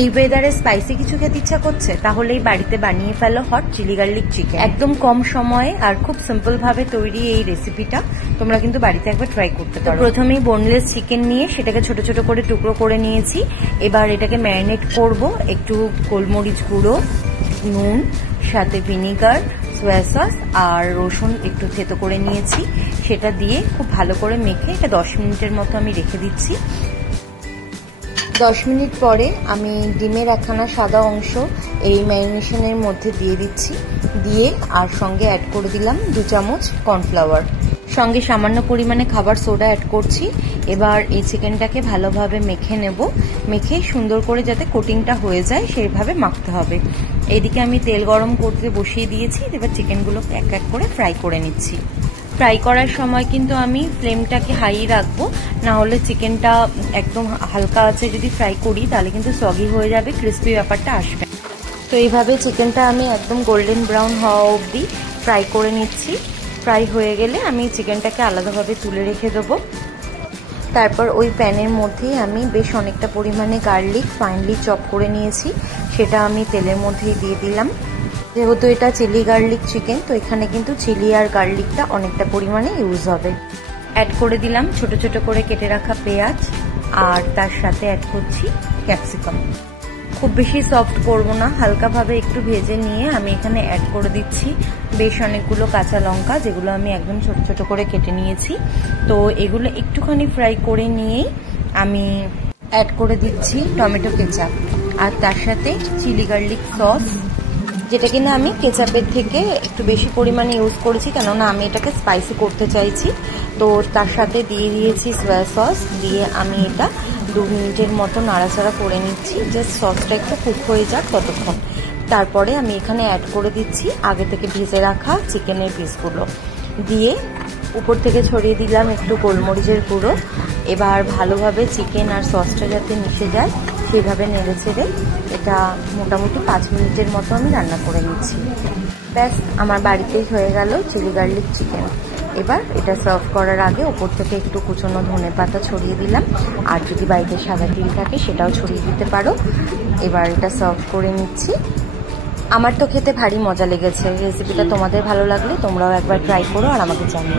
এই ওয়েদারে স্পাইসি কিছু খেতে ইচ্ছা করছে তাহলেই বাড়িতে বানিয়ে ফেলো হট চিলি গার্লিক চিকেন। একদম কম সময়ে আর খুব সিম্পল ভাবে তৈরি এই রেসিপিটা তোমরা কিন্তু বাড়িতে একবার ট্রাই করতে পারো। প্রথমেই বোনলেস চিকেন নিয়ে সেটাকে ছোট ছোট করে টুকরো করে নিয়েছি। এবার এটাকে ম্যারিনেট করব। একটু গোলমরিচ গুঁড়ো, নুন, সাথে ভিনিগার, সোয়া সস আর রসুন একটু থেতো করে নিয়েছি। সেটা দিয়ে খুব ভালো করে মেখে এটা 10 মিনিটের মতো আমি রেখে দিচ্ছি। 10 মিনিট পরে আমি ডিমের একখানা সাদা অংশ এই ম্যারিনেশনের মধ্যে দিয়ে দিচ্ছি। দিয়ে আর সঙ্গে অ্যাড করে দিলাম 2 চামচ কর্নফ্লাওয়ার, সঙ্গে সামান্য পরিমাণে খাবার সোডা অ্যাড করছি। এবার এই চিকেনটাকে ভালোভাবে মেখে নেব। মেখে সুন্দর করে যাতে কোটিংটা হয়ে যায় সেইভাবে মাখতে হবে। এইদিকে আমি তেল গরম করতে বসিয়ে দিয়েছি। এবার চিকেনগুলো এক এক করে ফ্রাই করে নিচ্ছি। ফ্রাই করার সময় কিন্তু আমি ফ্লেমটাকে হাই রাখবো, না হলে চিকেনটা একদম হালকা আছে যদি ফ্রাই করি তাহলে কিন্তু সগি হয়ে যাবে, ক্রিস্পি ব্যাপারটা আসবে। তো এইভাবে চিকেনটা আমি একদম গোল্ডেন ব্রাউন হওয়া অবধি ফ্রাই করে নিচ্ছি। ফ্রাই হয়ে গেলে আমি চিকেনটাকে আলাদাভাবে তুলে রেখে দেবো। তারপর ওই প্যানের মধ্যেই আমি বেশ অনেকটা পরিমাণে গার্লিক ফাইনলি চপ করে নিয়েছি, সেটা আমি তেলের মধ্যেই দিয়ে দিলাম। যেহেতু এটা চিলি গার্লিক চিকেন, তো এখানে কিন্তু চিলি আর গার্লিকটা অনেকটা পরিমাণে ইউজ হবে। অ্যাড করে দিলাম ছোট ছোট করে কেটে রাখা পেঁয়াজ, আর তার সাথে অ্যাড করছি ক্যাপসিকাম। খুব বেশি সফট করব না, হালকাভাবে একটু ভেজে নিয়ে আমি এখানে অ্যাড করে দিচ্ছি বেশ অনেকগুলো কাঁচা লঙ্কা, যেগুলো আমি একদম ছোট ছোট করে কেটে নিয়েছি। তো এগুলো একটুখানি ফ্রাই করে নিয়েই আমি অ্যাড করে দিচ্ছি টমেটো কেচাপ, আর তার সাথে চিলি গার্লিক সস, যেটা কিনা আমি কেচাপের থেকে একটু বেশি পরিমাণে ইউজ করেছি, কেননা আমি এটাকে স্পাইসি করতে চাইছি। তো তার সাথে দিয়ে দিয়েছি সোয়া সস, দিয়ে আমি এটা 2 মিনিটের মতো নাড়াচাড়া করে নিচ্ছি, জাস্ট সসটা একটু কুক হয়ে যাক ততক্ষণ। তারপরে আমি এখানে অ্যাড করে দিচ্ছি আগে থেকে ভেজে রাখা চিকেনের পিসগুলো, দিয়ে উপর থেকে ছড়িয়ে দিলাম একটু গোলমরিচের গুঁড়ো। এবার ভালোভাবে চিকেন আর সসটা যাতে মিশে যায় সেইভাবে নেড়ে চেড়ে এটা মোটামুটি 5 মিনিটের মতো আমি রান্না করে নিচ্ছি। ব্যাস, আমার বাড়িতেই হয়ে গেল চিলি গার্লিক চিকেন। এবার এটা সার্ভ করার আগে ওপর থেকে একটু কুচনো ধনেপাতা ছড়িয়ে দিলাম, আর যদি বাড়িতে সাদা তিল থাকে সেটাও ছড়িয়ে দিতে পারো। এবার এটা সার্ভ করে নিচ্ছি। আমার তো খেতে ভারী মজা লেগেছে। রেসিপিটা তোমাদের ভালো লাগলে তোমরাও একবার ট্রাই করো আর আমাকে জানিও।